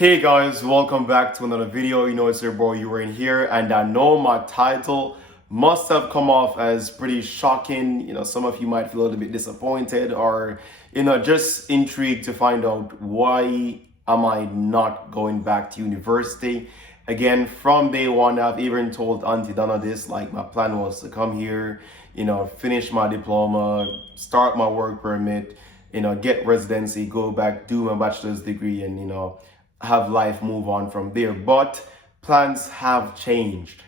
Hey guys, welcome back to another video. You know it's your boy Uhraine here, and I know my title must have come off as pretty shocking. Some of you might feel a little bit disappointed or just intrigued to find out why am I not going back to university. Again, from day one, I've even told Auntie Donna this, like my plan was to come here, finish my diploma, start my work permit, get residency, go back, do my bachelor's degree, and have life move on from there. But plans have changed,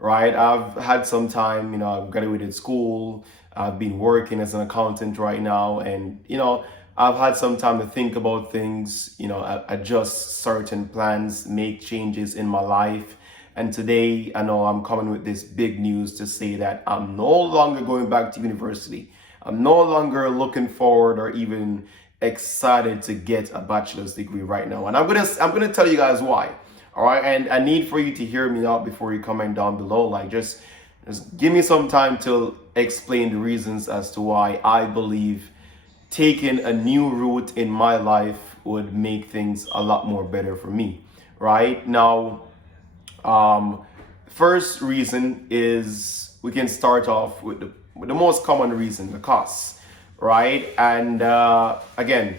right? I've had some time, I've graduated school, I've been working as an accountant right now, and I've had some time to think about things, adjust certain plans, make changes in my life. And today, I know I'm coming with this big news to say that I'm no longer going back to university. I'm no longer looking forward or even excited to get a bachelor's degree right now. And I'm gonna tell you guys why. All right. And I need for you to hear me out before you comment down below. Like just give me some time to explain the reasons as to why I believe taking a new route in my life would make things a lot more better for me. Right now, um, first reason is we can start off with the most common reason, the costs, right? And again,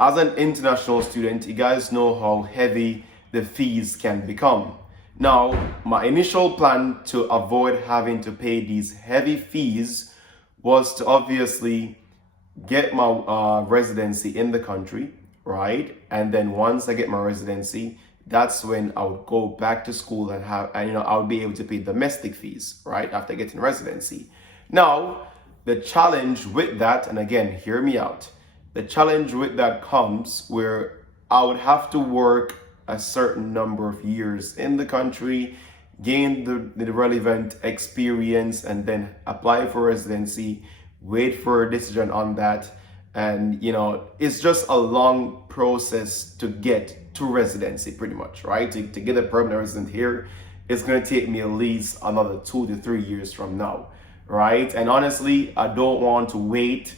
as an international student, you guys know how heavy the fees can become. Now, my initial plan to avoid having to pay these heavy fees was to obviously get my residency in the country, right? And then once I get my residency, that's when I would go back to school and I would be able to pay domestic fees, right? After getting residency. Now, the challenge with that, and again, hear me out. The challenge with that comes where I would have to work a certain number of years in the country, gain the relevant experience, and then apply for residency, wait for a decision on that. And it's just a long process to get to residency, pretty much, right? To get a permanent resident here, it's going to take me at least another 2 to 3 years from now, right? And honestly, I don't want to wait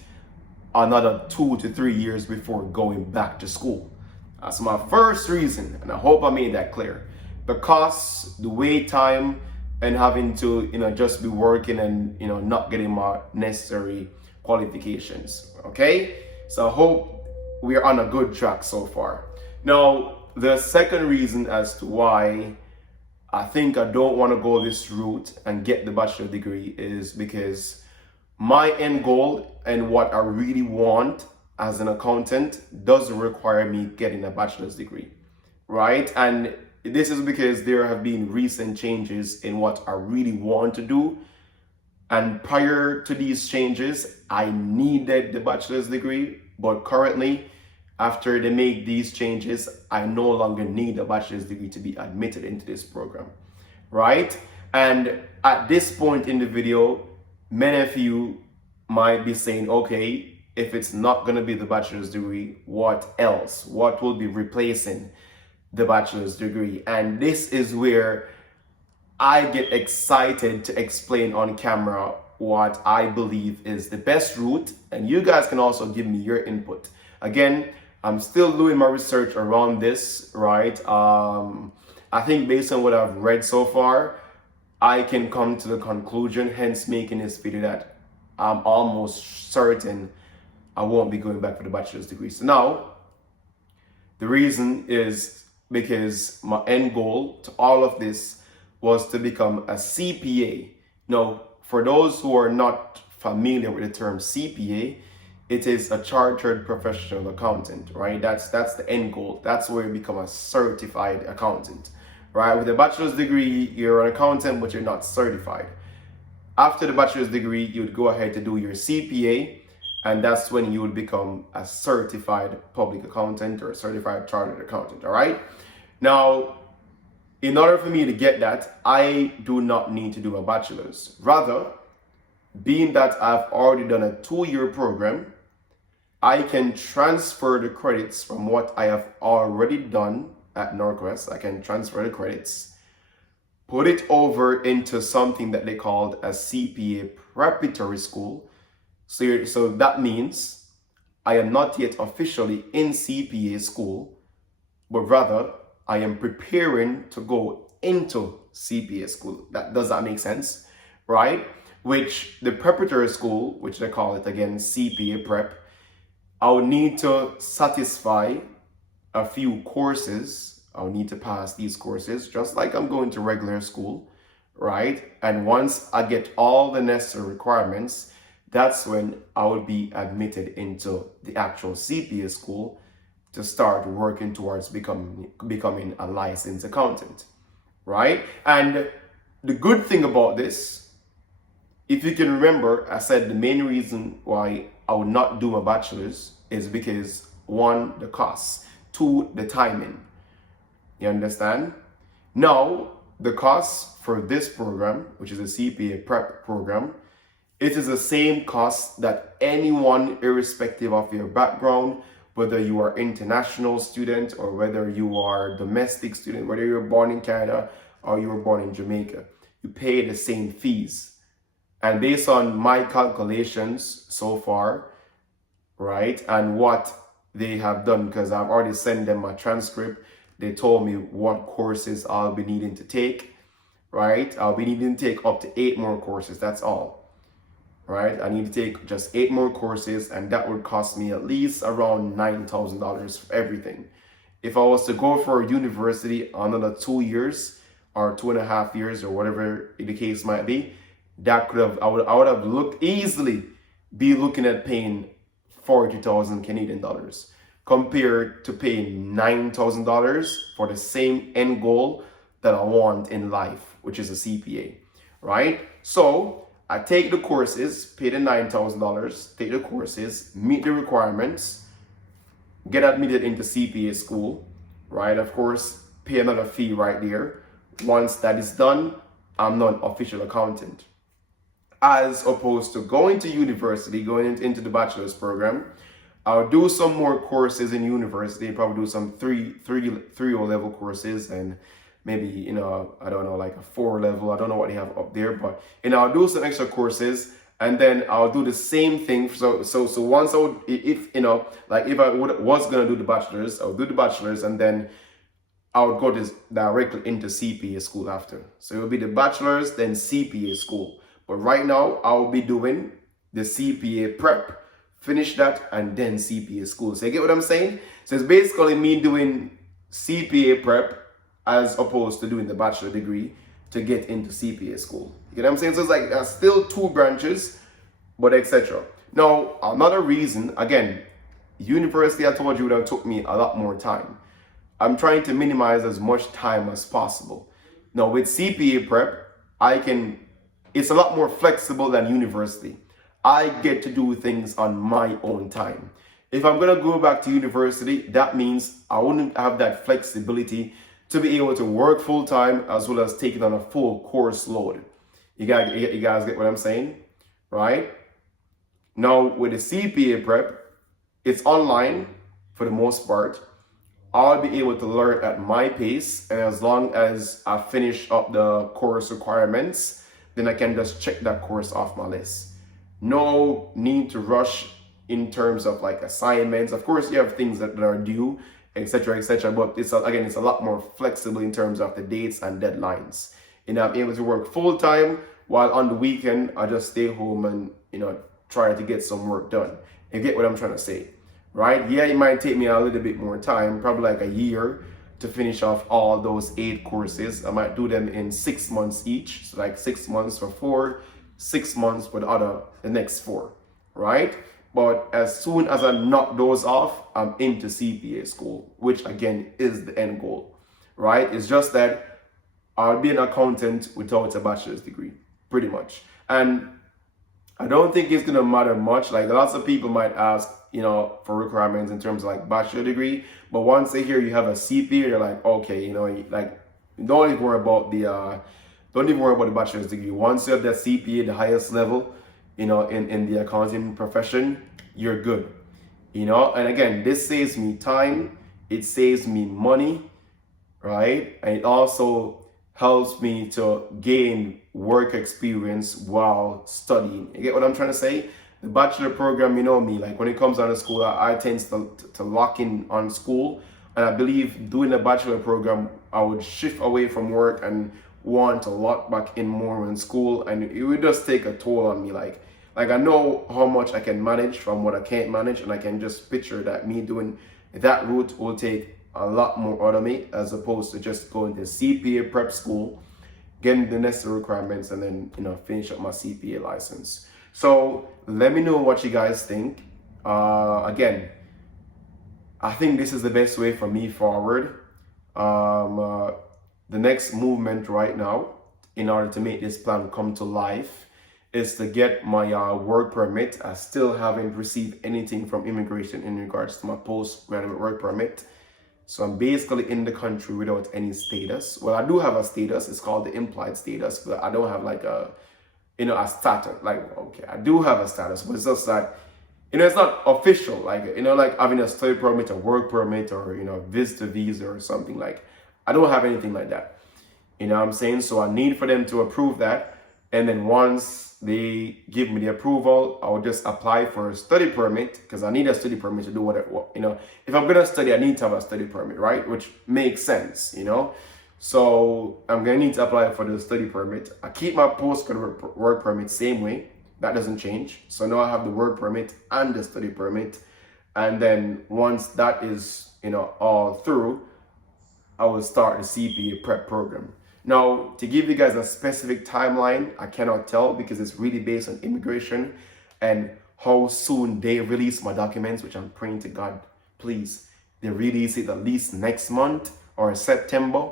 another 2 to 3 years before going back to school. That's my first reason, and I hope I made that clear. The costs, the wait time, and having to just be working and not getting my necessary qualifications. Okay, so I hope we're on a good track so far. Now, the second reason as to why I think I don't want to go this route and get the bachelor degree is because my end goal and what I really want as an accountant doesn't require me getting a bachelor's degree, right? And this is because there have been recent changes in what I really want to do. And prior to these changes, I needed the bachelor's degree, but currently, after they make these changes, I no longer need a bachelor's degree to be admitted into this program, right? And at this point in the video, many of you might be saying, okay, if it's not going to be the bachelor's degree, what else? What will be replacing the bachelor's degree? And this is where I get excited to explain on camera what I believe is the best route, and you guys can also give me your input. Again, I'm still doing my research around this, right? I think based on what I've read so far, I can come to the conclusion, hence making this video, that I'm almost certain I won't be going back for the bachelor's degree. So now, the reason is because my end goal to all of this was to become a CPA. Now, for those who are not familiar with the term CPA, it is a chartered professional accountant, right? That's the end goal. That's where you become a certified accountant, right? With a bachelor's degree, you're an accountant, but you're not certified. After the bachelor's degree, you would go ahead to do your CPA, and that's when you would become a certified public accountant or a certified chartered accountant, all right? Now, in order for me to get that, I do not need to do a bachelor's. Rather, being that I've already done a 2-year program, I can transfer the credits from what I have already done at Northwest. I can transfer the credits, put it over into something that they called a CPA preparatory school. So that means I am not yet officially in CPA school, but rather I am preparing to go into CPA school. Does that make sense? Right? Which the preparatory school, which they call it again, CPA prep, I would need to satisfy a few courses. I'll need to pass these courses just like I'm going to regular school, right? And once I get all the necessary requirements, that's when I would be admitted into the actual CPA school to start working towards becoming a licensed accountant, right? And the good thing about this, if you can remember, I said the main reason why I would not do my bachelor's is because one, the cost, two, the timing. You understand? Now, the cost for this program, which is a CPA prep program, it is the same cost that anyone, irrespective of your background, whether you are international student or whether you are domestic student, whether you're born in Canada or you were born in Jamaica, you pay the same fees. And based on my calculations so far, right, and what they have done, because I've already sent them a transcript, they told me what courses I'll be needing to take, right? I'll be needing to take up to 8 more courses, that's all, right? I need to take just 8 more courses, and that would cost me at least around $9,000 for everything. If I was to go for a university another 2 years or 2.5 years or whatever the case might be, that could have I would have looked easily be looking at paying 40,000 Canadian dollars compared to paying $9,000 for the same end goal that I want in life, which is a CPA, right? So I take the courses, pay the $9,000, take the courses, meet the requirements, get admitted into CPA school, right? Of course, pay another fee right there. Once that is done, I'm not an official accountant. As opposed to going to university, going into the bachelor's program, I'll do some more courses in university, probably do some three O level courses, and maybe, I don't know, like a 4 level. I don't know what they have up there, but I'll do some extra courses, and then I'll do the same thing. So once I would, if like if I was gonna do the bachelor's, I'll do the bachelor's, and then I would go directly into CPA school after. So it will be the bachelor's, then CPA school. But right now, I'll be doing the CPA prep, finish that, and then CPA school. So you get what I'm saying? So it's basically me doing CPA prep as opposed to doing the bachelor degree to get into CPA school. You know what I'm saying? So it's like there's still 2 branches, but etc. Now, another reason, again, university, I told you, that took me a lot more time. I'm trying to minimize as much time as possible. Now, with CPA prep, it's a lot more flexible than university. I get to do things on my own time. If I'm gonna go back to university, that means I wouldn't have that flexibility to be able to work full time as well as taking on a full course load. You guys get what I'm saying, right? Now with the CPA prep, it's online for the most part. I'll be able to learn at my pace, and as long as I finish up the course requirements, then I can just check that course off my list. No need to rush in terms of like assignments. Of course, you have things that are due, etc., etc. But it's a lot more flexible in terms of the dates and deadlines. I'm able to work full time, while on the weekend I just stay home and try to get some work done. You get what I'm trying to say, right? Yeah, it might take me a little bit more time, probably like a year, to finish off all those 8 courses. I might do them in 6 months each, so like 6 months for 4, 6 months for the next 4, right? But as soon as I knock those off, I'm into CPA school, which again is the end goal, right? It's just that I'll be an accountant without a bachelor's degree, pretty much. And I don't think it's gonna matter much. Like lots of people might ask, for requirements in terms of like bachelor degree, but once they hear you have a CPA, they're like, okay, like don't even worry about the bachelor's degree. Once you have that CPA, the highest level, in the accounting profession, you're good. And again, this saves me time, it saves me money, right? And it also helps me to gain work experience while studying. You get what I'm trying to say? The bachelor program, you know me, like when it comes out of school, I tend to lock in on school And I believe doing a bachelor program, I would shift away from work and want to lock back in more in school, and it would just take a toll on me. Like I know how much I can manage from what I can't manage, and I can just picture that me doing that route will take a lot more out of me as opposed to just going to CPA prep school, getting the necessary requirements, and then finish up my CPA license. So let me know what you guys think. Again, I think this is the best way for me forward. Um, uh, the next movement right now, in order to make this plan come to life, is to get my work permit. I still haven't received anything from immigration in regards to my postgraduate work permit. So I'm basically in the country without any status. Well, I do have a status. It's called the implied status, but I don't have like a status. Like, okay, I do have a status, but it's just that, it's not official. Like, like having a study permit, a work permit, or, visitor visa or something. Like, I don't have anything like that. You know what I'm saying? So I need for them to approve that. And then once they give me the approval, I'll just apply for a study permit, because I need a study permit to do whatever, if I'm going to study, I need to have a study permit, right? Which makes sense. So I'm going to need to apply for the study permit. I keep my postgraduate work permit same way. That doesn't change. So now I have the work permit and the study permit. And then once that is, all through, I will start the CPA prep program. Now, to give you guys a specific timeline, I cannot tell, because it's really based on immigration and how soon they release my documents, which I'm praying to God, please, they release it at least next month or September,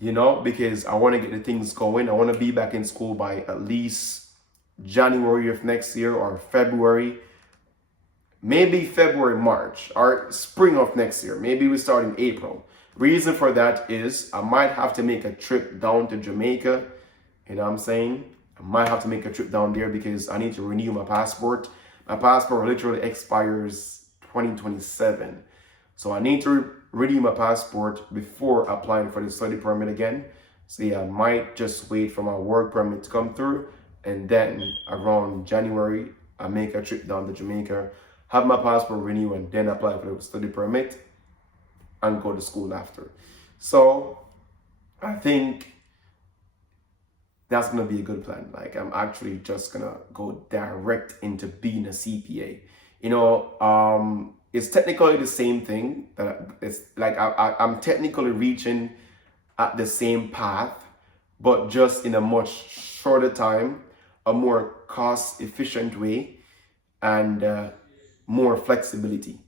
because I want to get the things going. I want to be back in school by at least January of next year, or February, maybe February, March, or spring of next year. Maybe we start in April. Reason for that is I might have to make a trip down to Jamaica. You know what I'm saying? I might have to make a trip down there because I need to renew my passport. My passport literally expires 2027. So I need to renew my passport before applying for the study permit again. So yeah, I might just wait for my work permit to come through, and then around January, I make a trip down to Jamaica, have my passport renewed, and then apply for the study permit and go to school after. So I think that's gonna be a good plan. Like, I'm actually just gonna go direct into being a CPA. It's technically the same thing. That it's like I'm technically reaching at the same path, but just in a much shorter time, a more cost efficient way, and more flexibility.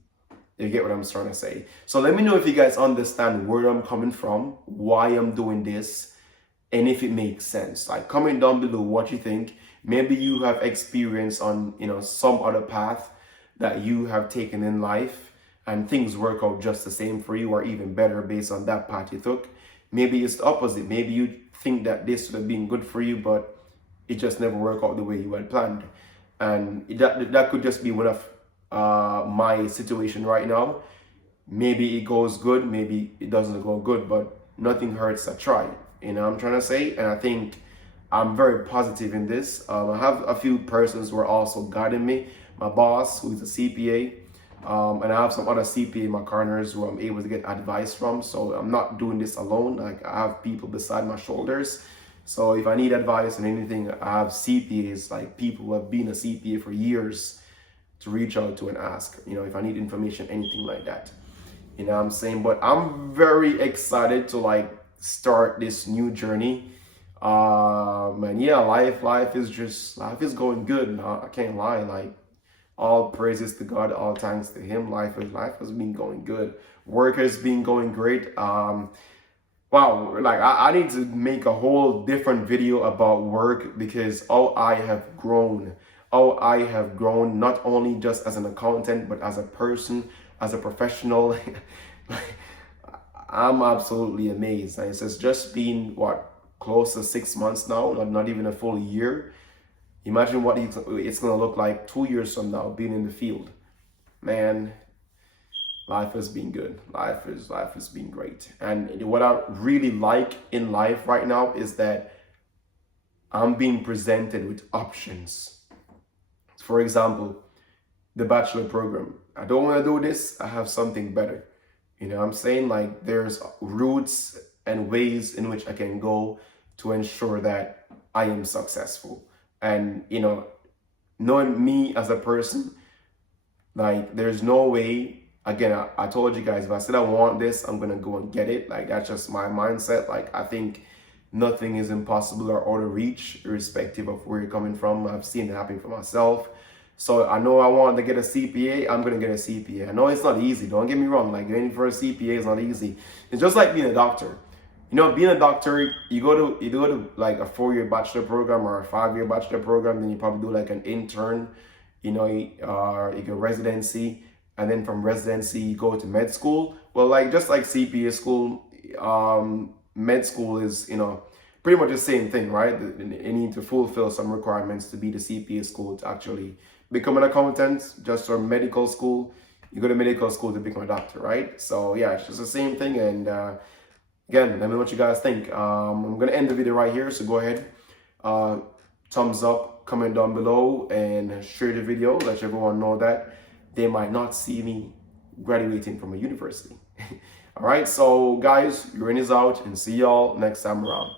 You get what I'm trying to say? So let me know if you guys understand where I'm coming from, why I'm doing this, and if it makes sense. Like, comment down below what you think. Maybe you have experience on, some other path that you have taken in life, and things work out just the same for you, or even better based on that path you took. Maybe it's the opposite. Maybe you think that this would have been good for you, but it just never worked out the way you had planned. And that could just be one of my situation right now. Maybe it goes good, maybe it doesn't go good, but nothing hurts a try. What I'm trying to say? And I think I'm very positive in this. I have a few persons who are also guiding me. My boss, who is a CPA, and I have some other CPA in my corners who I'm able to get advice from. So I'm not doing this alone. Like, I have people beside my shoulders. So if I need advice on anything, I have CPAs, like people who have been a CPA for years, to reach out to and ask, if I need information, anything like that. You know what I'm saying? But I'm very excited to start this new journey. And yeah, life is going good. I can't lie. Like, all praises to God, all thanks to Him. Life has been going good. Work has been going great. Wow, like I need to make a whole different video about work, because I have grown. I have grown, not only just as an accountant, but as a person, as a professional. I'm absolutely amazed. And it's just been, what, close to 6 months now, not even a full year. Imagine what it's going to look like 2 years from now, being in the field. Man, life has been good. Life has been great. And what I really like in life right now is that I'm being presented with options. For example, the bachelor program. I don't want to do this. I have something better. You know what I'm saying? Like there's routes and ways in which I can go to ensure that I am successful. And knowing me as a person, like there's no way. Again, I told you guys, if I said I want this, I'm gonna go and get it. Like that's just my mindset. Like I think nothing is impossible or out of reach, irrespective of where you're coming from. I've seen it happen for myself. So I know I want to get a CPA, I'm gonna get a CPA. I know it's not easy, don't get me wrong. Like getting for a CPA is not easy. It's just like being a doctor. Being a doctor, you go to like a 4-year bachelor program or a 5-year bachelor program, then you probably do like an intern, you get residency, and then from residency you go to med school. Well, like just like CPA school, med school is pretty much the same thing, right? You need to fulfill some requirements to be the CPA school to actually become an accountant. Just for medical school, you go to medical school to become a doctor, right? So yeah, it's just the same thing. And again, let me know what you guys think. I'm gonna end the video right here, so go ahead, uh, thumbs up, comment down below, and share the video. Let everyone know that they might not see me graduating from a university. All right, so guys, Uhraine is out, and see y'all next time around.